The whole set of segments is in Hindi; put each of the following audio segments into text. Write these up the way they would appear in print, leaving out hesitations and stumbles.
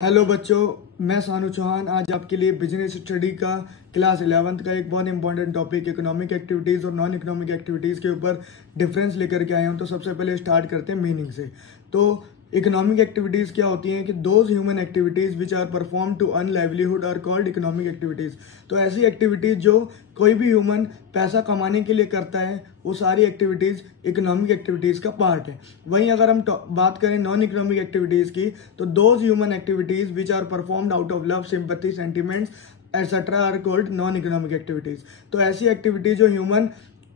हेलो बच्चों, मैं सानू चौहान आज आपके लिए बिजनेस स्टडी का क्लास 11th का एक बहुत इंपॉर्टेंट टॉपिक इकोनॉमिक एक्टिविटीज़ और नॉन इकोनॉमिक एक्टिविटीज़ के ऊपर डिफरेंस लेकर के आया हूं। तो सबसे पहले स्टार्ट करते हैं मीनिंग से। तो इकोनॉमिक एक्टिविटीज़ क्या होती हैं कि those human activities which are perform to earn livelihood are called economic activities. तो ऐसी एक्टिविटीज़ जो कोई भी ह्यूमन पैसा कमाने के लिए करता है वो सारी एक्टिविटीज़ इकोनॉमिक एक्टिविटीज़ का पार्ट है। वहीं अगर हम बात करें नॉन इकोनॉमिक एक्टिविटीज़ की, तो those human activities which are performed out of love, sympathy, sentiments etcetera are called non economic activities. तो ऐसी एक्टिविटीज जो ह्यूमन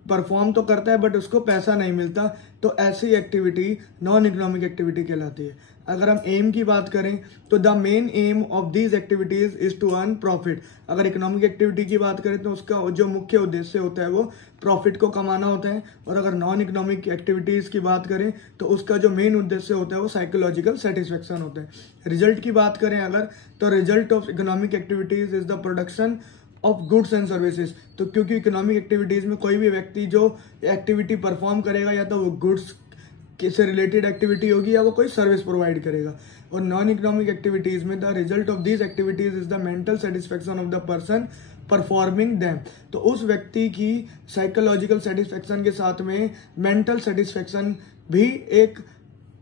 परफॉर्म तो करता है बट उसको पैसा नहीं मिलता, तो ऐसी एक्टिविटी नॉन इकोनॉमिक एक्टिविटी कहलाती है। अगर हम एम की बात करें तो the main aim of these activities is to earn profit. अगर इकोनॉमिक एक्टिविटी की बात करें तो उसका जो मुख्य उद्देश्य होता है वो प्रॉफिट को कमाना होता है। और अगर नॉन इकोनॉमिक एक्टिविटीज की बात करें तो उसका जो मेन उद्देश्य होता है वो साइकोलॉजिकल सेटिस्फेक्शन होता है। रिजल्ट की बात करें अगर, तो result of economic activities is the production of goods and services. तो क्योंकि इकोनॉमिक एक्टिविटीज में कोई भी व्यक्ति जो एक्टिविटी परफॉर्म करेगा या तो वो गुड्स से रिलेटेड एक्टिविटी होगी या वो कोई सर्विस प्रोवाइड करेगा। और नॉन इकोनॉमिक एक्टिविटीज में the result of these activities is the mental satisfaction of the person performing them. तो उस व्यक्ति की साइकोलॉजिकल सेटिस्फेक्शन के साथ में मेंटल सेटिस्फेक्शन भी एक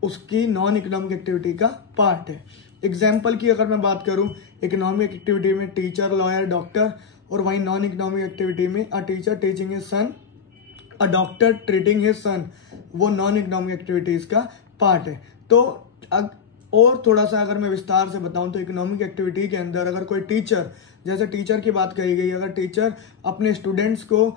उसकी नॉन इकोनॉमिक एक्टिविटी का पार्ट है। एग्जाम्पल की अगर मैं बात करूं, इकोनॉमिक एक्टिविटी में टीचर, लॉयर, डॉक्टर, और वहीं नॉन इकोनॉमिक एक्टिविटी में a teacher teaching his son, a doctor treating his son, वो नॉन इकोनॉमिक एक्टिविटीज का पार्ट है। तो और थोड़ा सा अगर मैं विस्तार से बताऊं तो इकोनॉमिक एक्टिविटी के अंदर अगर कोई टीचर, जैसे टीचर की बात कही गई, अगर टीचर अपने स्टूडेंट्स को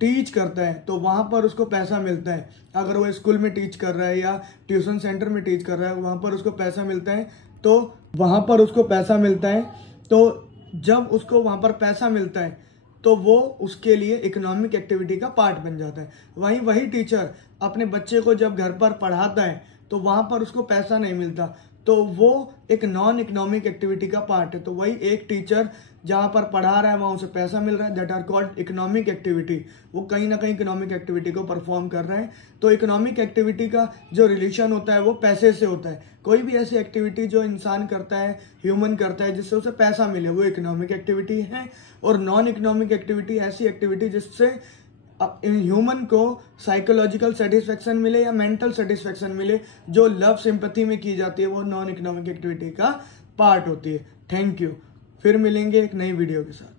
टीच करता है तो वहां पर उसको पैसा मिलता है। अगर वो स्कूल में टीच कर रहा है या ट्यूशन सेंटर में टीच कर रहा है वहां पर उसको पैसा मिलता है। तो वहां पर उसको पैसा मिलता है, तो जब उसको वहां पर पैसा मिलता है तो वो उसके लिए इकोनॉमिक एक्टिविटी का पार्ट बन जाता है। वही टीचर अपने बच्चे को जब घर पर पढ़ाता है तो वहां पर उसको पैसा नहीं मिलता, तो वो एक नॉन इकोनॉमिक एक्टिविटी का पार्ट है। तो वही एक टीचर जहां पर पढ़ा रहा है वहां उसे पैसा मिल रहा है, that are called economic activity. वो कहीं ना कहीं इकोनॉमिक एक्टिविटी को परफॉर्म कर रहे हैं। तो इकोनॉमिक एक्टिविटी का जो रिलेशन होता है वो पैसे से होता है। कोई भी ऐसी एक्टिविटी जो इंसान करता है, ह्यूमन करता है, जिससे उसे पैसा मिले, वो इकोनॉमिक एक्टिविटी है। और नॉन इकोनॉमिक एक्टिविटी ऐसी एक्टिविटी जिससे ह्यूमन को साइकोलॉजिकल सेटिस्फेक्शन मिले या मेंटल सेटिस्फेक्शन मिले, जो लव सिंपैथी में की जाती है, वो नॉन इकोनॉमिक एक्टिविटी का पार्ट होती है। Thank you. फिर मिलेंगे एक नई वीडियो के साथ।